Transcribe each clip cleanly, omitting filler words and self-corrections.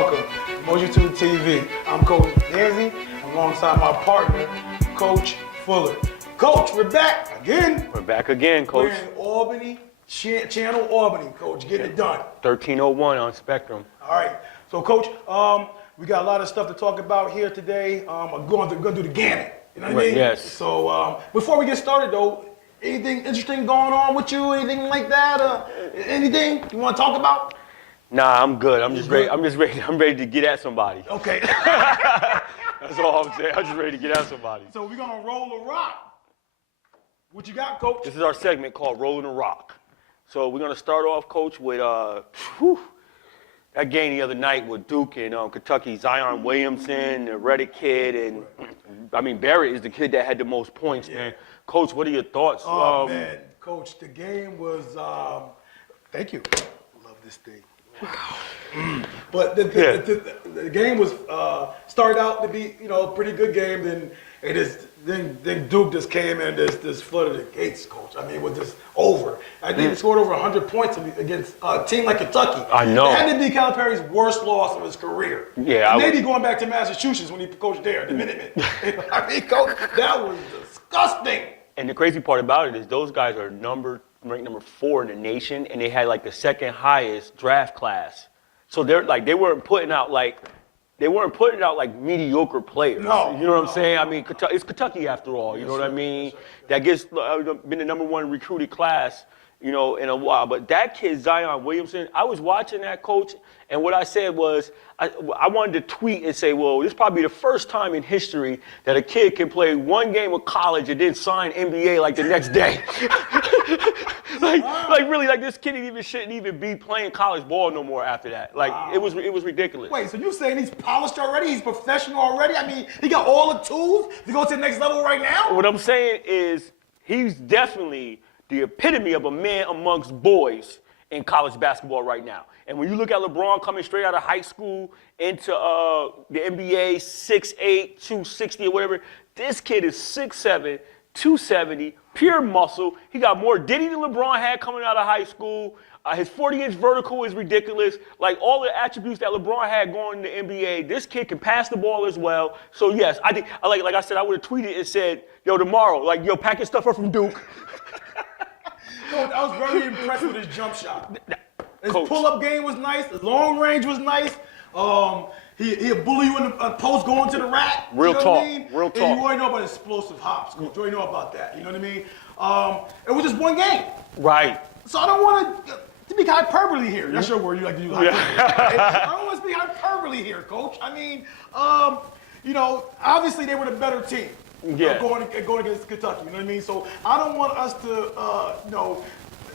welcome. Umoja TWO TV. I'm Coach Danzy, alongside my partner, Coach Fuller. Coach, we're back again. We're back again, Coach. We're in Albany, Channel Albany, Coach. Getting it done. 1301 on Spectrum. All right. So, Coach, we got a lot of stuff to talk about here today. I'm going to do the gamut. You know what I mean? Yes. So, before we get started, though, anything interesting going on with you? Anything like that? Anything you want to talk about? Nah, I'm good. I'm just ready. I'm ready to get at somebody. Okay. That's all I'm saying. I'm just ready to get at somebody. So we're gonna roll a rock. What you got, Coach? This is our segment called Rolling the Rock. So we're gonna start off, Coach, with that game the other night with Duke and Kentucky. Zion Williamson, the Reddick kid, and I mean Barrett is the kid that had the most points, man. Coach, what are your thoughts? Oh man, Coach, the game was. Thank you. Love this thing. Wow. But the game was started out to be a pretty good game. Then Duke just came in this flooded the gates, Coach. I mean, it was just over. I think he scored over 100 points against a team like Kentucky. I know. It had to be Calipari's worst loss of his career. Yeah. Maybe going back to Massachusetts when he coached there, the Minutemen. I mean, Coach, that was disgusting. And the crazy part about it is those guys are ranked number 4 in the nation, and they had like the second highest draft class. So they weren't putting out like mediocre players. No, you know what I'm saying? I mean, it's Kentucky after all. You know what I mean? That gets been the number 1 recruited class, in a while. But that kid Zion Williamson, I was watching that, Coach, and what I said was I wanted to tweet and say, well, this is probably the first time in history that a kid can play one game of college and then sign NBA like the next day. like this kid shouldn't even be playing college ball no more after that. Like it was ridiculous. Wait, so you saying he's polished already? He's professional already? I mean, he got all the tools to go to the next level right now? What I'm saying is he's definitely the epitome of a man amongst boys in college basketball right now. And when you look at LeBron coming straight out of high school into the NBA, 6'8", 260 or whatever, this kid is 6'7", 270, pure muscle. He got more Diddy than LeBron had coming out of high school. His 40-inch vertical is ridiculous. Like all the attributes that LeBron had going in the NBA, this kid can pass the ball as well. So yes, I think, like I said, I would have tweeted and said, yo, tomorrow, pack your stuff up from Duke. Coach, I was very impressed with his jump shot. His Coach. pull-up game was nice. His long range was nice. He'll bully you in the post going to the rack. Real Real talk. And you already know about explosive hops, Coach. You already know about that. You know what I mean? It was just one game. Right. So I don't want to be hyperbole here. That's your word. You like to use hyperbole. I don't want to be hyperbole here, Coach. I mean, obviously they were the better team. Yeah. Going against Kentucky. You know what I mean? So I don't want us to,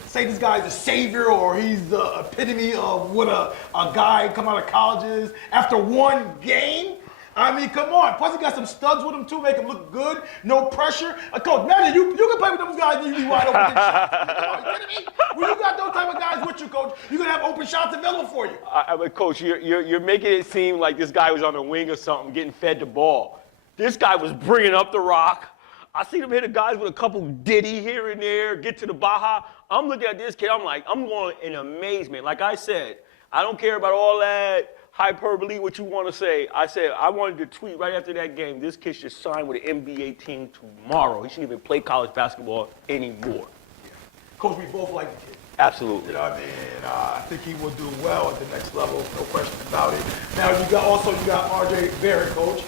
say this guy's a savior or he's the epitome of what a guy come out of college is after one game. I mean, come on. Plus, he got some studs with him, too, make him look good. No pressure. Coach, imagine you can play with those guys and you be wide open and shots. You kidding me? When you got those type of guys with you, Coach, you're going to have open shots available for you. Coach, you're making it seem like this guy was on the wing or something getting fed the ball. This guy was bringing up the rock. I seen him hit the guys with a couple Diddy here and there, get to the Baja. I'm looking at this kid, I'm going in amazement. Like I said, I don't care about all that hyperbole, what you want to say. I said, I wanted to tweet right after that game, this kid should sign with an NBA team tomorrow. He shouldn't even play college basketball anymore. Yeah. Coach, we both like the kid. Absolutely. You know what I mean? I think he will do well at the next level, no question about it. Now, you got R.J. Barrett, Coach.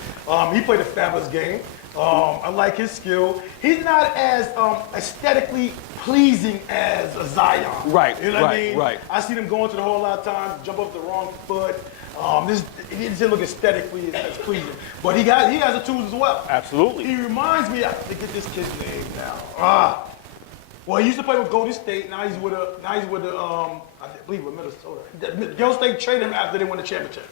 He played a fabulous game. I like his skill. He's not as aesthetically pleasing as a Zion. Right, You know what I mean? right. I seen him going to the hole a lot of times, jump up the wrong foot. He didn't look aesthetically as pleasing. But he has the tools as well. Absolutely. He reminds me, I forget this kid's name now. Well, he used to play with Golden State. Now he's with I believe with Minnesota. Golden State traded him after they won the championship.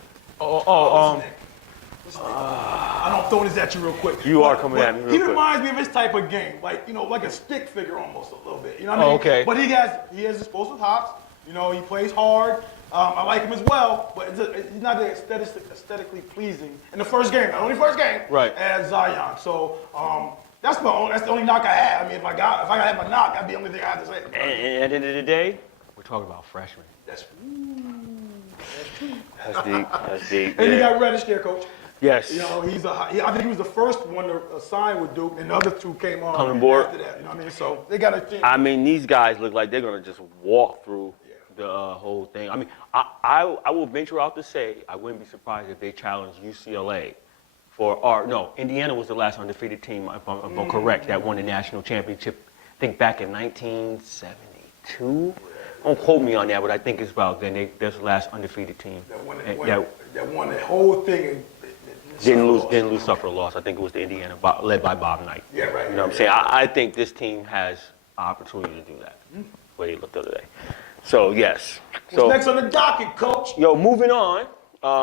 I'm throwing this at you real quick. You are coming at me real quick. He reminds me of his type of game, like a stick figure almost a little bit. You know what I mean? Okay. But he has explosive hops. He plays hard. I like him as well, but he's not aesthetically pleasing in the first game. The only first game. Right. As Zion. So that's the only knock I have. I mean, if I gotta have my knock, that'd be the only thing I have to say. And at the end of the day, we're talking about freshmen. That's That's deep. That's deep. And you Yeah. got Reddish there, coach. Yes. You know, I think he was the first one to sign with Duke, and the other two came on Coming aboard. after that. You know what I mean? So they got a team. I mean, these guys look like they're gonna just walk through the whole thing. I mean, I will venture out to say I wouldn't be surprised if they challenge UCLA Indiana was the last undefeated team, if I'm correct, that won the national championship. I think back in 1972. Don't quote me on that, but I think it's about then. That's the last undefeated team that won the whole thing. And didn't lose, suffer a loss. I think it was the Indiana, led by Bob Knight. Yeah, right. You know what I'm saying? I think this team has an opportunity to do that. The way they looked the other day. So yes. What's next on the docket, coach? Yo, moving on.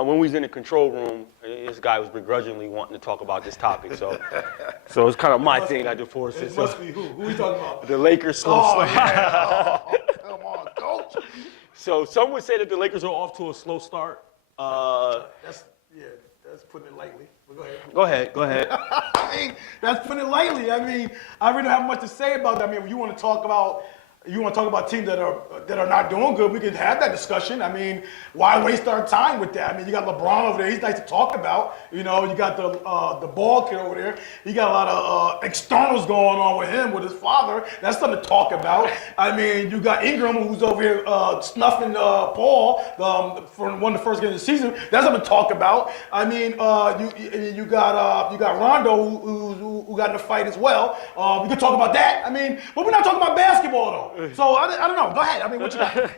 When we was in the control room, this guy was begrudgingly wanting to talk about this topic. So it's kind of my thing. I do force it. It must be who? Who are we talking about? The Lakers slow start. Yeah. Come on, coach. So some would say that the Lakers are off to a slow start. That's putting it lightly. But Go ahead. I mean, that's putting it lightly. I mean, I really don't have much to say about that. I mean, when you want to talk about teams that are not doing good, we could have that discussion. I mean, why waste our time with that? I mean, you got LeBron over there. He's nice to talk about. You know, you got the ball kid over there. You got a lot of externals going on with him, with his father. That's something to talk about. I mean, you got Ingram, who's over here snuffing Paul for one of the first games of the season. That's something to talk about. I mean, you got Rondo, who got in a fight as well. We could talk about that. I mean, but we're not talking about basketball though. So I don't know. Go ahead. I mean, what you got?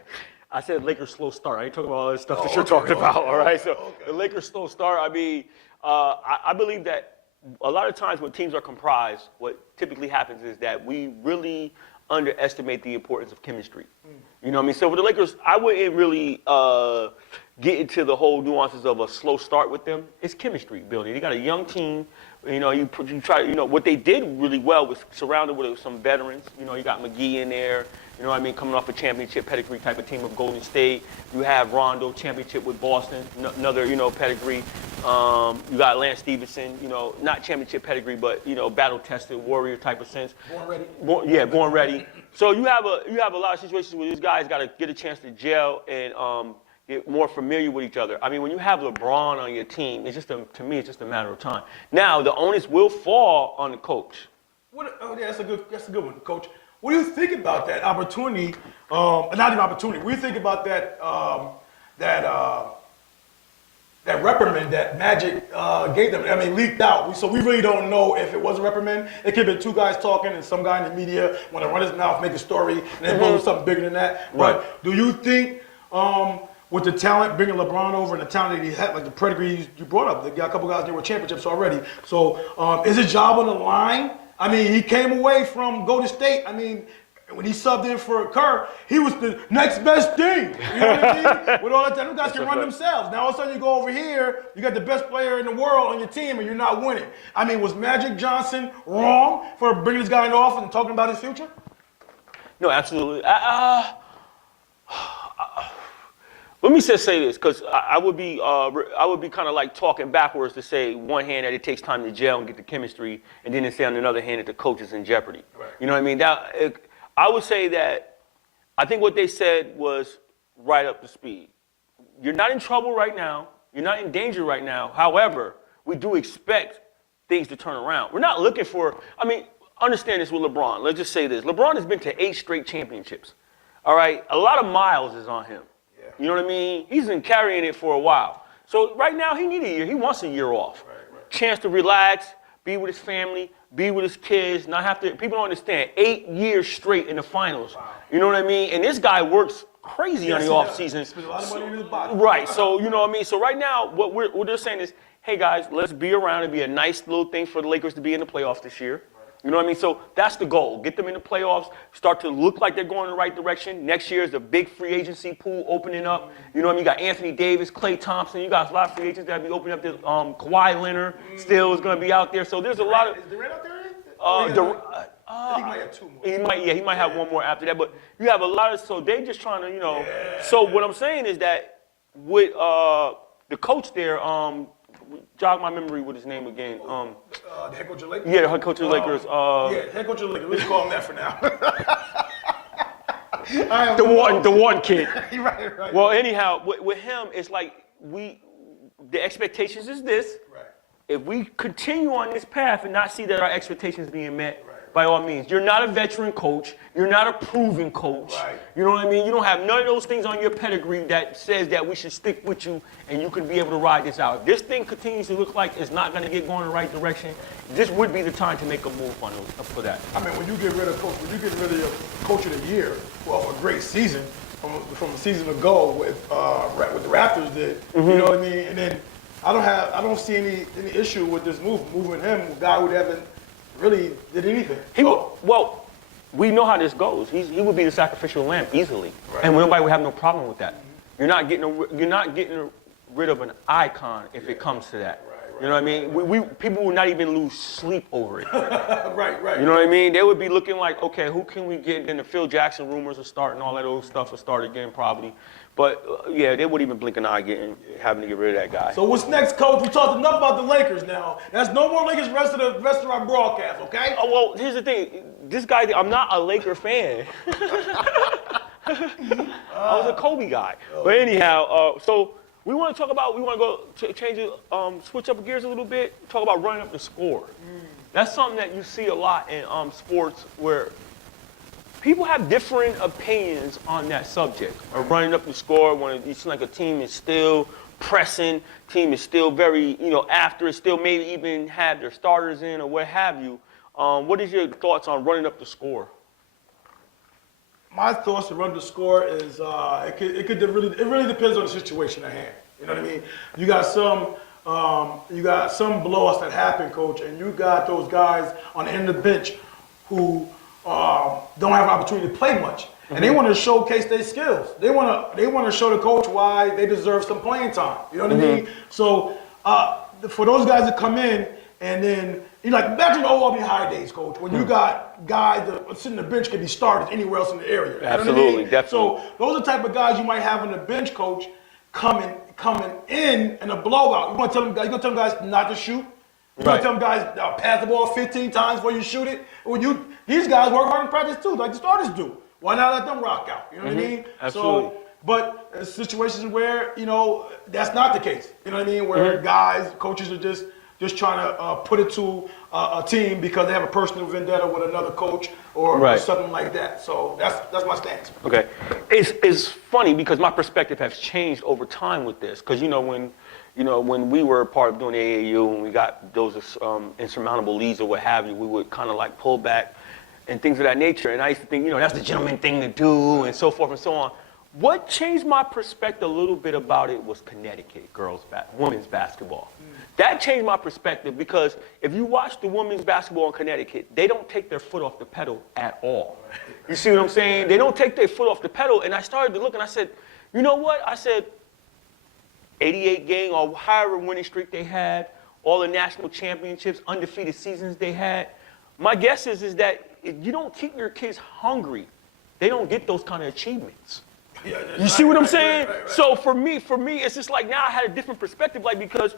I said Lakers slow start. I ain't talking about all this stuff that you're talking about. All right. So the Lakers slow start. I mean, I believe that a lot of times when teams are comprised, what typically happens is that we really underestimate the importance of chemistry. You know what I mean? So with the Lakers, I wouldn't really get into the whole nuances of a slow start with them. It's chemistry building. You got a young team. You know, you try. You know what they did really well was surrounded with some veterans. You know, you got McGee in there. You know what I mean? Coming off a championship pedigree type of team of Golden State. You have Rondo championship with Boston. Another pedigree. You got Lance Stevenson. You know, not championship pedigree, but battle tested warrior type of sense. Born ready. Born ready. So you have a lot of situations where these guys got to get a chance to gel and get more familiar with each other. I mean, when you have LeBron on your team, to me, it's just a matter of time. Now, the onus will fall on the coach. That's a good one, Coach. What do you think about that opportunity? Not even opportunity. What do you think about that reprimand that Magic gave them? I mean, leaked out. So we really don't know if it was a reprimand. It could have been two guys talking and some guy in the media want to run his mouth, make a story, and then blow something bigger than that. Right. But do you think with the talent, bringing LeBron over and the talent that he had, like the pedigree you brought up, they got a couple guys there with championships already. So is his job on the line? I mean, he came away from Golden State. I mean, when he subbed in for Kerr, he was the next best thing. You know what I mean? With all that, them guys can run themselves. Now all of a sudden you go over here, you got the best player in the world on your team, and you're not winning. I mean, was Magic Johnson wrong for bringing this guy in off and talking about his future? No, absolutely. Let me just say this, because I would be kind of like talking backwards to say one hand that it takes time to gel and get the chemistry, and then to say on the other hand that the coach is in jeopardy. Right. You know what I mean? I would say that I think what they said was right up to speed. You're not in trouble right now. You're not in danger right now. However, we do expect things to turn around. We're not looking for, understand this with LeBron. Let's just say this. LeBron has been to 8 straight championships. All right? A lot of miles is on him. You know what I mean? He's been carrying it for a while. So right now he needs a year. He wants a year off. Right. Chance to relax, be with his family, be with his kids, not have to. People don't understand. 8 years straight in the finals. Wow. You know what I mean? And this guy works crazy on the off season. Spends a lot of money in his body. Right. So you know what I mean? So right now what they're saying is, hey guys, let's be around. It'd be a nice little thing for the Lakers to be in the playoffs this year. You know what I mean? So that's the goal. Get them in the playoffs, start to look like they're going in the right direction. Next year is the big free agency pool opening up. You know what I mean? You got Anthony Davis, Klay Thompson. You got a lot of free agents that'll be opening up. This Kawhi Leonard still is going to be out there. So there's a lot of. Is Durant out there? I think he might have 2 more. He might have 1 more after that. But you have a lot of. So they just trying to, Yeah. So what I'm saying is that with the coach there, jog my memory with his name again. The head coach of the Lakers? Yeah, the head coach of the Lakers. Head coach of the Lakers. Let's call him that for now. I am the one kid. right. Well, anyhow, with him, it's like the expectations is this. Right. If we continue on this path and not see that our expectations being met, by all means, you're not a veteran coach. You're not a proven coach. Right. You know what I mean? You don't have none of those things on your pedigree that says that we should stick with you and you can be able to ride this out. If this thing continues to look like it's not going to get going in the right direction, this would be the time to make a move for that. I mean, when you get rid of your coach of the year, well, a great season from a season ago with the Raptors did. You know what I mean? And then I don't see any issue with this moving him, a guy who haven't really did anything. Well, we know how this goes. He would be the sacrificial lamb easily, and nobody would have no problem with that. You're not getting rid of an icon if it comes to that. You know what I mean? People would not even lose sleep over it. Right. You know what I mean? They would be looking like, okay, who can we get? Then the Phil Jackson rumors are starting, all that old stuff will start again probably. But yeah, they wouldn't even blink an eye having to get rid of that guy. So what's next, Coach? We talked enough about the Lakers now. There's no more Lakers rest of our broadcast, okay? Oh, well, here's the thing. This guy, I'm not a Laker fan. I was a Kobe guy. But anyhow, so we want to go switch up gears a little bit, talk about running up the score. That's something that you see a lot in sports where people have different opinions on that subject. Or running up the score when it seems like a team is still pressing, team is still very, after it, still maybe even have their starters in or what have you. What is your thoughts on running up the score? My thoughts to run the score is it really depends on the situation at hand. You know what I mean? You got some blowouts that happen, Coach, and you got those guys on the end of the bench who don't have an opportunity to play much, and they want to showcase their skills. They want to show the coach why they deserve some playing time. You know what I mean? So for those guys to come in and then back in the old Albany High days, Coach, when you got guys that sit on the bench can be starters anywhere else in the area. Absolutely, you know what I mean? definitely. So those are the type of guys you might have on the bench, Coach, coming in a blowout. You're gonna tell them guys not to shoot. You're gonna tell them guys pass the ball 15 times before you shoot it. These guys work hard in practice too, like the starters do. Why not let them rock out? You know what I mean? Absolutely. So, but situations where that's not the case. You know what I mean? Where coaches are just trying to put it to a team because they have a personal vendetta with another coach or something like that. So that's my stance. Okay, it's funny because my perspective has changed over time with this. Because when we were part of doing the AAU and we got those insurmountable leads or what have you, we would kind of like pull back and things of that nature. And I used to think, that's the gentleman thing to do and so forth and so on. What changed my perspective a little bit about it was Connecticut women's basketball. That changed my perspective because if you watch the women's basketball in Connecticut, they don't take their foot off the pedal at all. You see what I'm saying? They don't take their foot off the pedal. And I started to look and I said, you know what? I said, 88 game or however winning streak they had, all the national championships, undefeated seasons they had. My guess is that if you don't keep your kids hungry, they don't get those kind of achievements. You see what I'm saying? Right. So for me, it's just like now I had a different perspective, because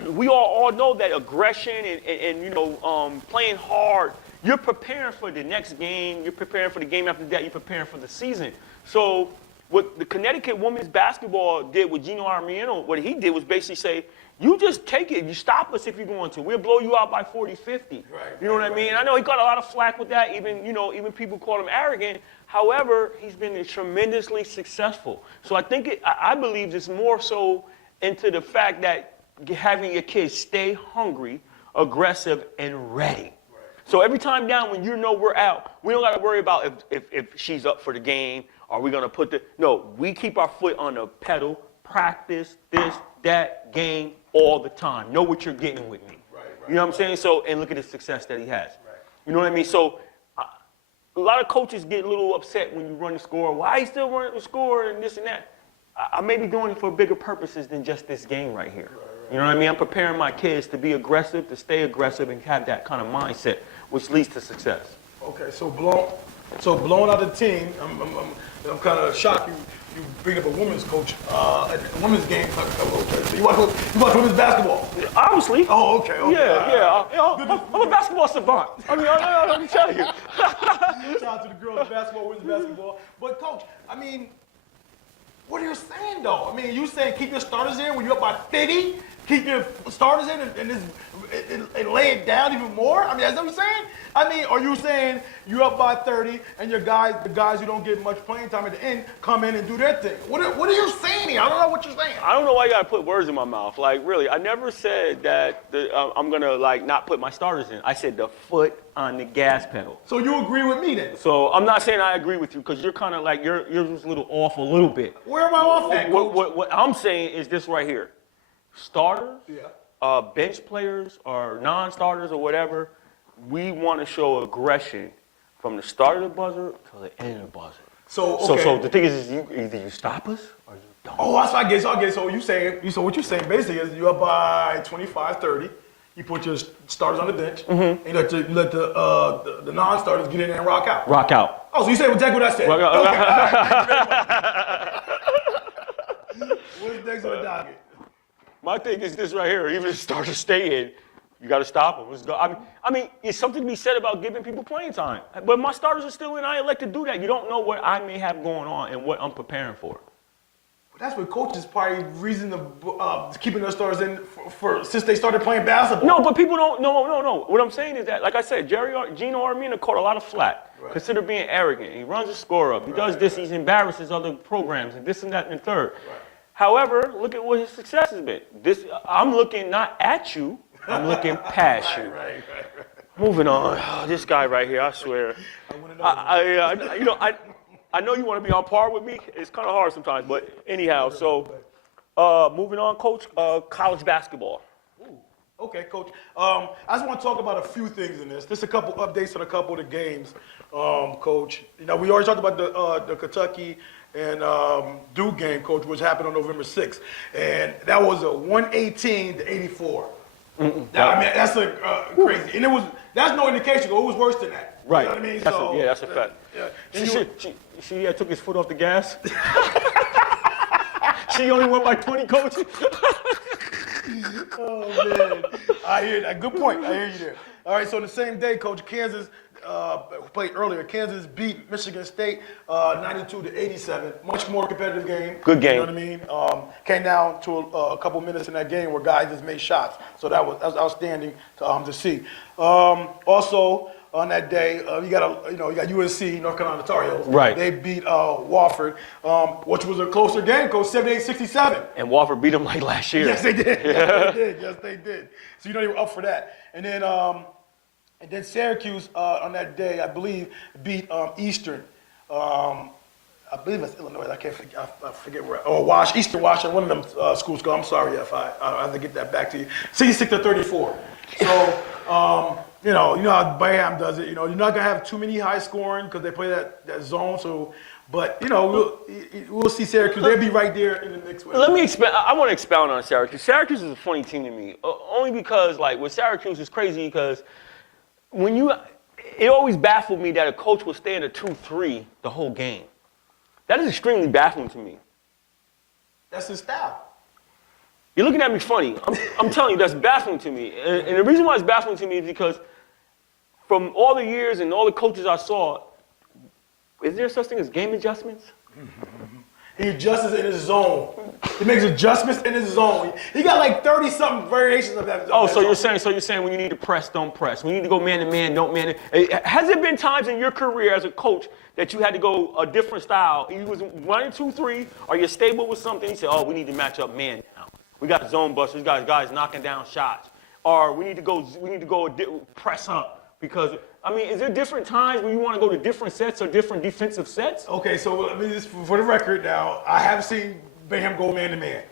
we all know that aggression and playing hard, you're preparing for the next game, you're preparing for the game after that, you're preparing for the season. So what the Connecticut women's basketball did with Geno Auriemma, what he did was basically say, you just take it. You stop us if you're going to. We'll blow you out by 40, 50. You know what I mean? I know he got a lot of flack with that. Even people called him arrogant. However, he's been tremendously successful. So I believe it's more so into the fact that having your kids stay hungry, aggressive, and ready. So every time down when we're out, we don't got to worry about if she's up for the game. Are we going to we keep our foot on the pedal, practice, this, that, game, all the time. Know what you're getting with me. You know what I'm saying? So, and look at the success that he has. You know what I mean? So, a lot of coaches get a little upset when you run the score. Why are you still running the score and this and that? I may be doing it for bigger purposes than just this game right here. You know what I mean? I'm preparing my kids to be aggressive, to stay aggressive, and have that kind of mindset, which leads to success. Okay, so blowing out the team, I'm kind of shocked you bring up a women's coach, a women's game. So you watch women's basketball? Obviously. Oh, okay. Yeah. I'm a basketball savant. I mean, let me tell you. Shout out to the girls basketball, women's basketball. But coach, I mean, what are you saying though? I mean, you saying keep your starters in when you're up by 50? Keep your starters in and lay it down even more? I mean, that's what you're saying? I mean, are you saying you're up by 30 and the guys who don't get much playing time at the end come in and do their thing? What are you saying here? I don't know what you're saying. I don't know why you gotta put words in my mouth. Like, really, I never said that I'm gonna like not put my starters in. I said the foot on the gas pedal. So you agree with me then? So I'm not saying I agree with you because you're kind of like you're just a little off a little bit. Where am I off at, coach? What I'm saying is this right here. Starters, bench players or non-starters or whatever, we want to show aggression from the start of the buzzer to the end of the buzzer. So the thing is either you stop us or you don't. Oh, that's what I get. So what you're saying basically is you're up by 25, 30. You put your starters on the bench, and you let the non-starters get in there and rock out. Rock out. Oh, so you said exactly what I said. Rock out. Okay, all right, thank you very much. What's next on the docket? My thing is this right here. Even if starters stay in, you got to stop them. Let's go. I mean, it's something to be said about giving people playing time. But my starters are still in. I elect to do that. You don't know what I may have going on and what I'm preparing for. But that's what coaches probably reason to keeping their starters in for since they started playing basketball. No, but people don't. No. What I'm saying is that, like I said, Geno Auriemma caught a lot of flack. Right. Consider being arrogant. He runs a score up. He does this. He embarrasses other programs and this and that and the third. Right. However, look at what his success has been. I'm looking not at you, I'm looking past you. Right. Moving on. Oh, this guy right here, I swear. I know you want to be on par with me. It's kind of hard sometimes, but anyhow. So, moving on, Coach. College basketball. Ooh. Okay, Coach. I just want to talk about a few things in this. Just a couple updates on a couple of the games, Coach. You know, we already talked about the Kentucky and Duke game, Coach, which happened on November 6th. And that was a 118-84. I mean, that's crazy. And that's no indication. It was worse than that. Right. You know what I mean? That's a fact. Yeah. She took his foot off the gas. She only went by 20, Coach. Oh, man. I hear that. Good point. I hear you there. All right, so the same day, Coach, Kansas played earlier. Kansas beat Michigan State 92-87. Much more competitive game. Good game. You know what I mean? Came down to a couple minutes in that game where guys just made shots. So that was outstanding to see. Also on that day, you got UNC, North Carolina Tar Heels. Right. They beat Wofford, which was a closer game, Coach, 78-67. And Wofford beat them like last year. Yes, they did. Yes, they did. So you know they were up for that. And then Syracuse on that day, I believe, beat Eastern. I believe it's Illinois. I forget where. Or Eastern Washington, one of them schools. I'm sorry if I have to get that back to you. 66-34. So you know how Bayham does it. You know, you're not gonna have too many high scoring because they play that zone. So, but you know, we'll see Syracuse. They'll be right there in the mix. Let me expound. I want to expound on Syracuse. Syracuse is a funny team to me, only because like with Syracuse is crazy because it always baffled me that a coach would stay in a 2-3 the whole game. That is extremely baffling to me. That's his style. You're looking at me funny. I'm telling you, that's baffling to me. And the reason why it's baffling to me is because from all the years and all the coaches I saw, is there such thing as game adjustments? He adjusts in his zone. He makes adjustments in his zone. He got like 30-something variations of that. Oh, so you're saying when you need to press, don't press. When you need to go man-to-man, don't man. Has there been times in your career as a coach that you had to go a different style? You was running 2-3, or you're stable with something, you said, oh, we need to match up man now. We got zone busters, guys knocking down shots. Or we need to go press up. Because, I mean, is there different times when you want to go to different sets or different defensive sets? Okay, so I mean, just for the record now, I have seen Bayham go man-to-man.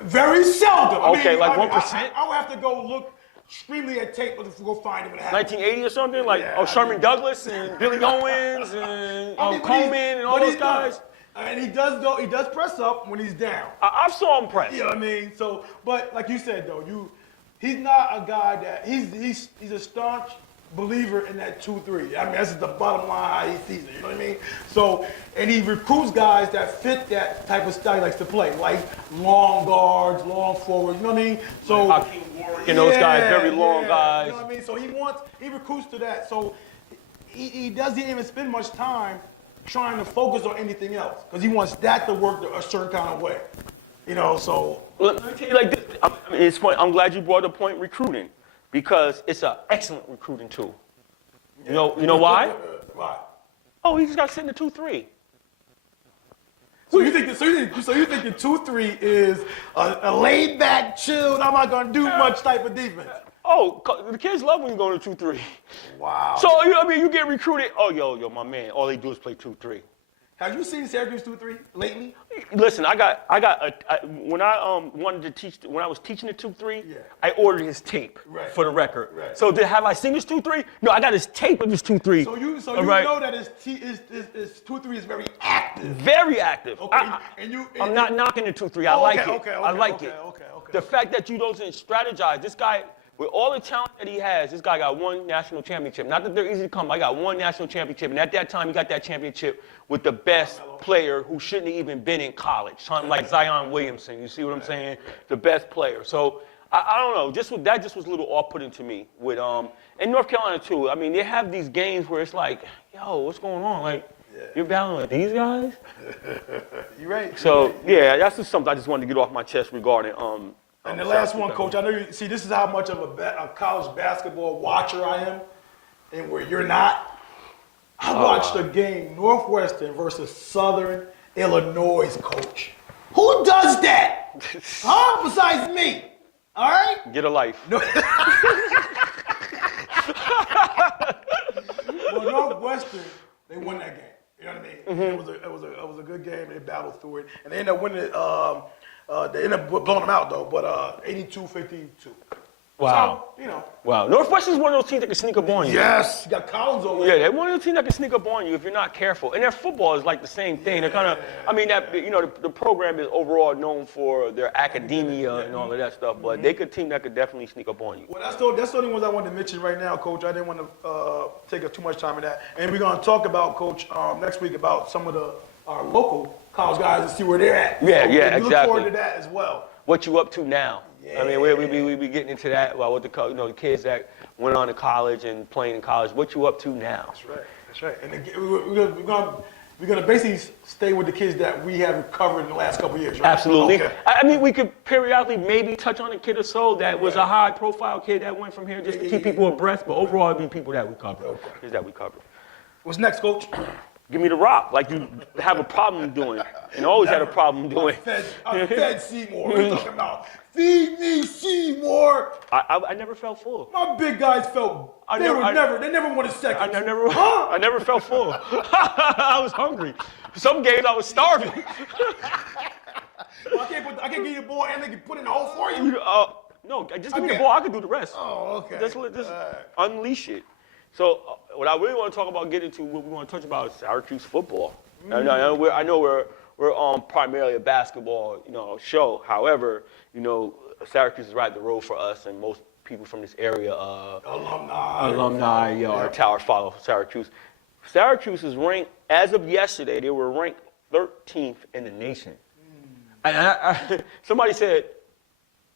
Very seldom. Okay, like 1%? I would have to go look extremely at tape to go find him. 1980 or something? Like Sherman Douglas and Billy Owens and Coleman and all those guys? And he does press up when he's down. I saw him press. You know what I mean? So, but like you said though, he's not a guy that he's a staunch believer in that 2-3. I mean, that's the bottom line how he sees it. You know what I mean? So, and he recruits guys that fit that type of style he likes to play, like long guards, long forwards. You know what I mean? So, and those guys, very long guys. You know what I mean? So he recruits to that. So he doesn't even spend much time trying to focus on anything else because he wants that to work a certain kind of way. You know, so. Let me tell you like this. I mean, it's funny. I'm glad you brought up point recruiting because it's an excellent recruiting tool. You know why? Why? Oh, he just got to sit in the 2-3. So you think the 2-3 is a laid back, chilled, I'm not gonna do much type of defense? Oh, the kids love when you go to 2-3. Wow. So you get recruited. Oh, yo, my man. All they do is play 2-3. Have you seen Syracuse 2-3 lately? Listen, when I was teaching the 2-3, Yeah. I ordered his tape for the record. Right. So have I seen his 2-3? No, I got his tape of his 2-3. So you right? know that his 2-3 is very active. Very active. Okay. I'm not knocking the 2-3. I like it. I like it. Okay. The fact that you don't strategize, this guy, with all the talent that he has, this guy got one national championship. Not that they're easy to come by. I got one national championship. And at that time, he got that championship with the best player who shouldn't have even been in college. Something like Zion Williamson. You see what I'm saying? The best player. So, I don't know. That just was a little off-putting to me. With and North Carolina, too. I mean, they have these games where it's like, yo, what's going on? Like, you're battling with these guys? You're right. So, yeah, that's just something I just wanted to get off my chest regarding And the last one, Coach, I know you see. This is how much of a college basketball watcher I am, and where you're not. I watched a game, Northwestern versus Southern Illinois, Coach. Who does that? Huh? Besides me. All right. Get a life. No. Well, Northwestern, they won that game. You know what I mean? It was a good game. They battled through it, and they ended up winning it. They ended up blowing them out, though, but 82-52. Wow. So, Wow. Northwestern's one of those teams that can sneak up on you. Yes. You got Collins over Yeah, they're one of those teams that can sneak up on you if you're not careful. And their football is like the same thing. They're kind of, the program is overall known for their academia and all of that stuff, but they could team that could definitely sneak up on you. Well, that's the only ones I wanted to mention right now, Coach. I didn't want to take up too much time in that. And we're going to talk about, Coach, next week about some of our local college guys and see where they're at. Yeah, so, exactly. We look forward to that as well. What you up to now? Yeah. I mean, we be getting into that about the kids that went on to college and playing in college. What you up to now? That's right. And we're gonna basically stay with the kids that we have covered in the last couple of years, right? Absolutely. Okay. I mean, we could periodically maybe touch on a kid or so that was a high-profile kid that went from here just to keep people abreast. But overall, it'd be people that we cover. Okay. Kids that we cover. What's next, Coach? Give me the rock, like you have a problem doing, and always had a problem doing. I fed Seymour. What are you talking about? Feed me, Seymour. I never felt full. My big guys felt. They never won a second. I never felt full. I was hungry. Some games I was starving. Well, I can't give you the ball and they can put in the hole for you. No, just give me the ball. I can do the rest. Oh, okay. Just unleash it. So what I really want to talk about, get into, what we want to touch about is Syracuse football. I know we're on primarily a basketball, show. However, Syracuse is right the road for us, and most people from this area, alumni, our towers follow Syracuse. Syracuse is ranked, as of yesterday, they were ranked 13th in the nation. And somebody said,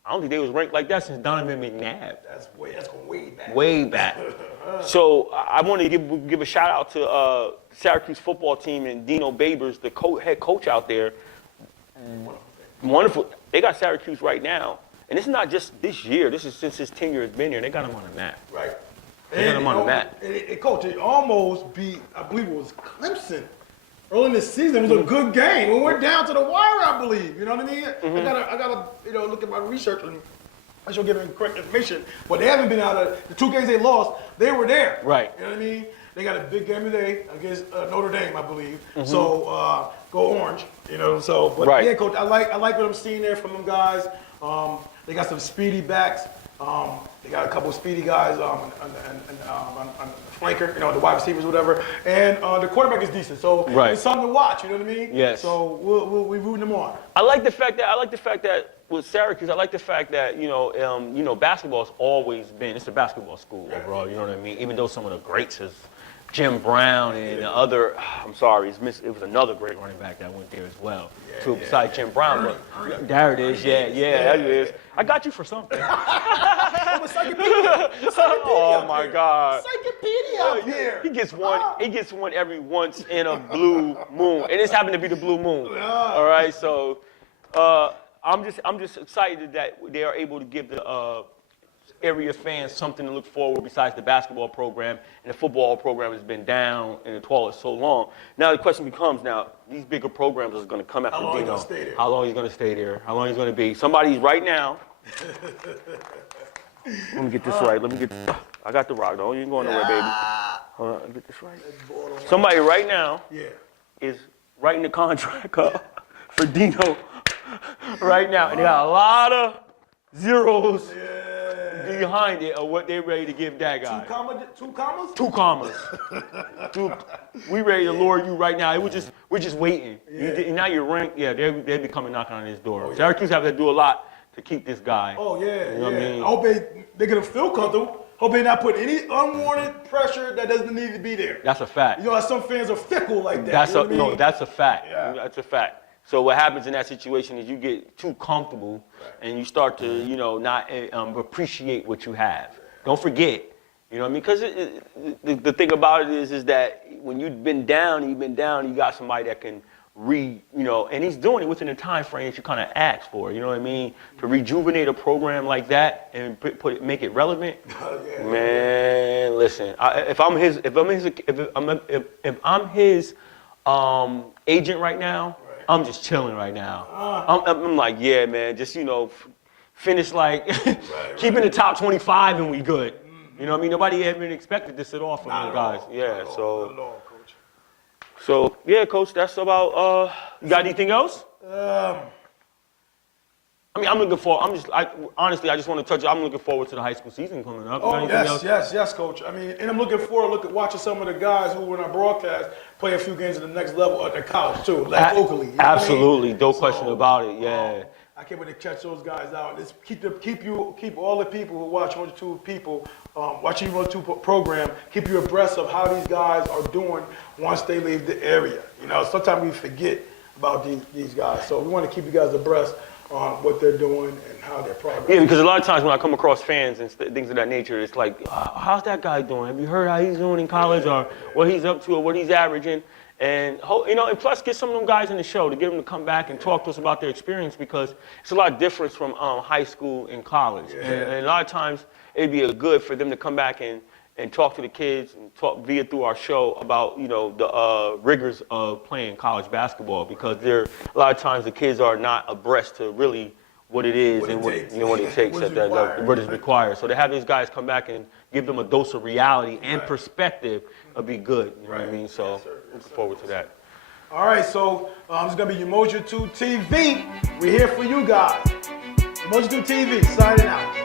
I don't think they was ranked like that since Donovan McNabb. That's going way back. Way back. So I want to give a shout out to Syracuse football team and Dino Barbers, the head coach out there. Wonderful. They got Syracuse right now. And it's not just this year. This is since his tenure has been here. They got him on the map. Right. They got him on the map. Coach, it almost beat, I believe it was Clemson. Early in the season, it was a good game. We went down to the wire, I believe. You know what I mean? I gotta look at my research and I should give them correct information. But they haven't been out of the 2 games they lost. They were there. Right. You know what I mean? They got a big game today against Notre Dame, I believe. So go Orange. But right. Yeah, Coach, I like what I'm seeing there from them guys. They got some speedy backs. They got a couple of speedy guys on flanker, the wide receivers, whatever. And the quarterback is decent, so it's something to watch. You know what I mean? Yes. So we're rooting them on. I like the fact that with Syracuse, I like the fact that, basketball's always been, it's a basketball school overall, you know what I mean? Even though some of the greats is Jim Brown and the other, I'm sorry, it was another great running back that went there as well, too, besides Jim Brown. But there it is, that it is. I got you for something. I'm a encyclopedia. Oh my God. Encyclopedia out here. He gets one every once in a blue moon, and this happened to be the blue moon. All right, so I'm just excited that they are able to give the area fans something to look forward besides the basketball program, and the football program has been down in the toilet so long. Now the question becomes, these bigger programs are going to come after Dino. How long he's going to stay there? How long he's going to be? Somebody's right now. Let me get this right. I got the rock though. You ain't going nowhere, baby. Hold on, let me get this right. Somebody right now is writing the contract up for Dino right now, and they got a lot of zeros behind it of what they're ready to give that guy. Two commas? 2 commas. We ready to lure you right now. We're just waiting. Now you're ranked. Yeah, they'll be coming knocking on his door. Syracuse have to do a lot to keep this guy. Oh yeah, you know what I mean? I hope they're gonna feel comfortable. Hope they not put any unwanted pressure that doesn't need to be there. That's a fact. You know, some fans are fickle like that. That's That's a fact. Yeah. That's a fact. So what happens in that situation is you get too comfortable and you start to, not appreciate what you have. Don't forget, you know what I mean? Because the thing about it is that when you've been down, you got somebody that can and he's doing it within the time frame that you kind of asked for, you know what I mean? To rejuvenate a program like that and make it relevant. Man, listen, if I'm his agent right now, I'm just chilling right now. I'm like, yeah, man, just, finish keeping the top 25 and we good. You know what I mean? Nobody even expected this at all from those guys. Yeah, so yeah, Coach, that's about, you got anything else? I'm looking forward, honestly, I just want to touch, I'm looking forward to the high school season coming up. Oh, yes, Coach. And I'm looking forward to watching some of the guys who were in our broadcast play a few games at the next level at the college, too, locally. You know absolutely, no question about it, yeah. I can't wait to catch those guys out. Just keep all the people who watch Umoja TWO watching Umoja TWO program, keep you abreast of how these guys are doing once they leave the area. Sometimes we forget about these guys, so we want to keep you guys abreast on what they're doing and how they're progressing. Yeah, because a lot of times when I come across fans and things of that nature, it's like, how's that guy doing? Have you heard how he's doing in college or what he's up to or what he's averaging? And, and plus get some of them guys in the show to get them to come back and talk to us about their experience, because it's a lot of difference from high school and college. And a lot of times it'd be good for them to come back and talk to the kids and talk through our show about, the rigors of playing college basketball, because a lot of times the kids are not abreast to really what it is what it takes what is required. So to have these guys come back and give them a dose of reality and perspective would be good. You know what I mean? So looking forward to that. All right, so it's gonna be Umoja TWO TV. We're here for you guys. Umoja TWO TV signing out.